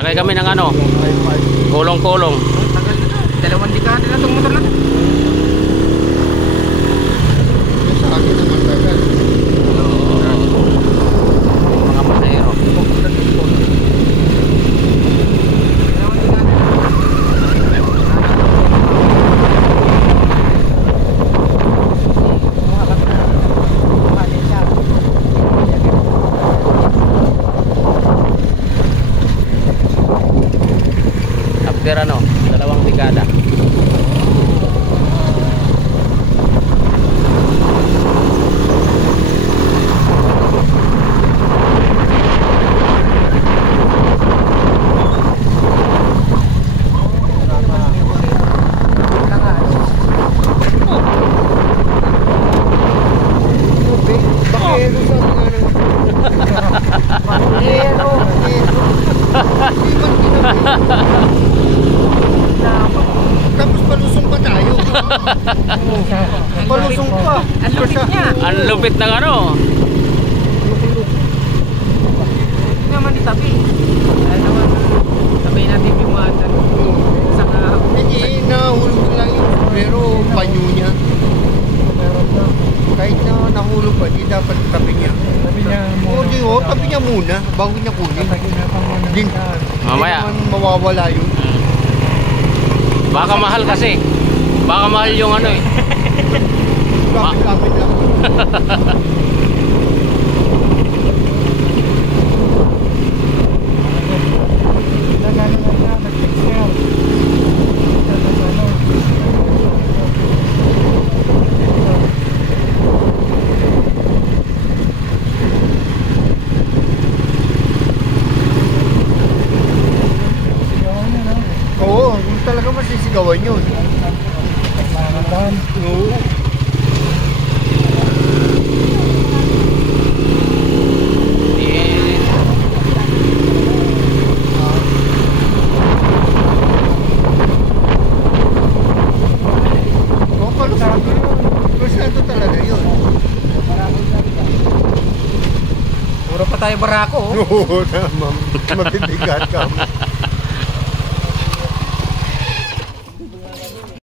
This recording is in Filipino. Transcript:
Sakay kami ng ano, kulong-kulong. Tagal na. 2 dekada na itong motor na. Sa akin naman tagal. Mga pasahero. After ano, 2 dekada. Tapos palusong pa tayo. Palusong pa. Ang lupit niya. Ang lupit ng ano. Hindi naman itabi. Dahil naman, tabi natin yung mga isang Hindi, nahulog lang yun. Pero panyo niya. Kahit na nahulog pa, di dapat tabi niya. Sabi niya Oo, di ho, tabi niya muna. Bago niya kunin. Din, Mamaya. hindi naman mawawala yun. Baka mahal kasi. Baka mahal yung ano eh. Kapit-kapit lang. Oo, talaga masisigawan yun. Oo. Oo, palusado talaga yun. puro pa tayo barako. Oo naman, mabibigat ka mo.